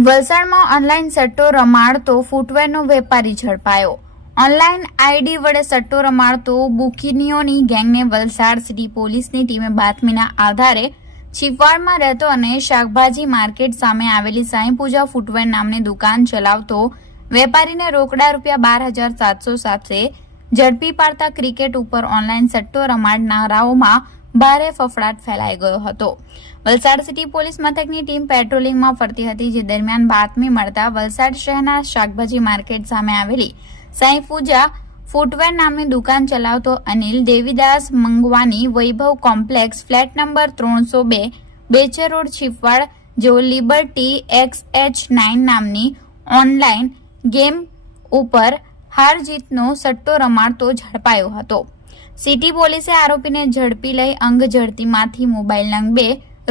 વલસાડમાં ઓનલાઈન સટ્ટો રમાડતો ફૂટવેરનો વેપારી ઝડપાયો. Online ID વડે સટ્ટો રમાડતો બુકીનીઓની ગેંગને વલસાડ સિટી પોલીસની ટીમે બાતમીના આધારે છીપવાડમાં રહેતો અને શાકભાજી માર્કેટ સામે આવેલી સાંઈ પૂજા ફૂટવેર નામની દુકાન ચલાવતો વેપારીને રોકડા રૂપિયા બાર હજાર સાતસો સાથે ઝડપી પાડતા ક્રિકેટ ઉપર ઓનલાઈન સટ્ટો રમાડનારાઓમાં ભારે ફફડાટ ફેલાઈ ગયો હતો. વલસાડ સિટી પોલીસ મથકની ટીમ પેટ્રોલિંગમાં ફરતી હતી, જે દરમિયાન બાતમી મળતા વલસાડ શહેરના શાકભાજી માર્કેટ સામે આવેલી સાંઈ ફૂટવેર નામની દુકાન ચલાવતો Anil Devidas Mangwani Vaibhav complex flat number ત્રણસો બે, બેચર રોડ, છીપવાડ, જેઓ લિબર્ટી એક્સ એચ નાઇન નામની ઓનલાઈન ગેમ ઉપર હાર જીતનો સટ્ટો રમાડતો ઝડપાયો હતો. સિટી પોલીસે આરોપીને ઝડપી લઈ અંગ ઝડતીમાંથી મોબાઈલના બે,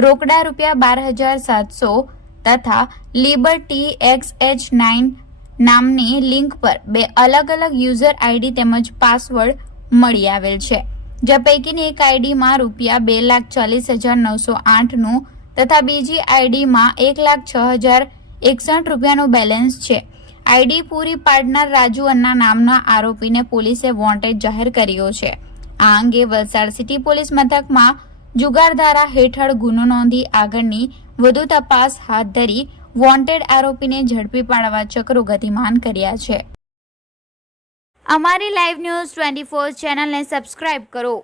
રોકડા રૂપિયા બાર હજાર સાતસો તથા લિબર્ટી એક્સ એચ નાઇન નામની લિંક પર બે અલગ અલગ યુઝર આઈડી તેમજ પાસવર્ડ મળી આવેલ છે. જે પૈકીની એક આઈડીમાં રૂપિયા બે લાખ ચાલીસ હજાર નવસો આઠનું તથા બીજી આઈડીમાં એક લાખ છ હજાર એકસઠ રૂપિયાનું બેલેન્સ છે. આઈડી પૂરી પાડનાર રાજુ અન્ના નામના આરોપીને પોલીસે વોન્ટેડ જાહેર કર્યો છે. આ અંગે વલસાડ સિટી પોલીસ મથકમાં જુગારધારા હેઠળ ગુનો નોંધી આગળની વધુ તપાસ હાથ ધરી વોન્ટેડ આરોપીને ઝડપી પાડવા ચક્રો ગતિમાન કર્યા છે. અમારી લાઈવ ન્યૂઝ ટ્વેન્ટી ફોર ચેનલને સબસ્ક્રાઇબ કરો.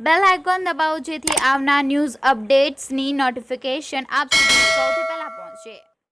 બેલ આઇકોન દબાવો જેથી આવનાર ન્યૂઝ અપડેટ્સની નોટિફિકેશન આપ સુધી સૌથી પહેલા 去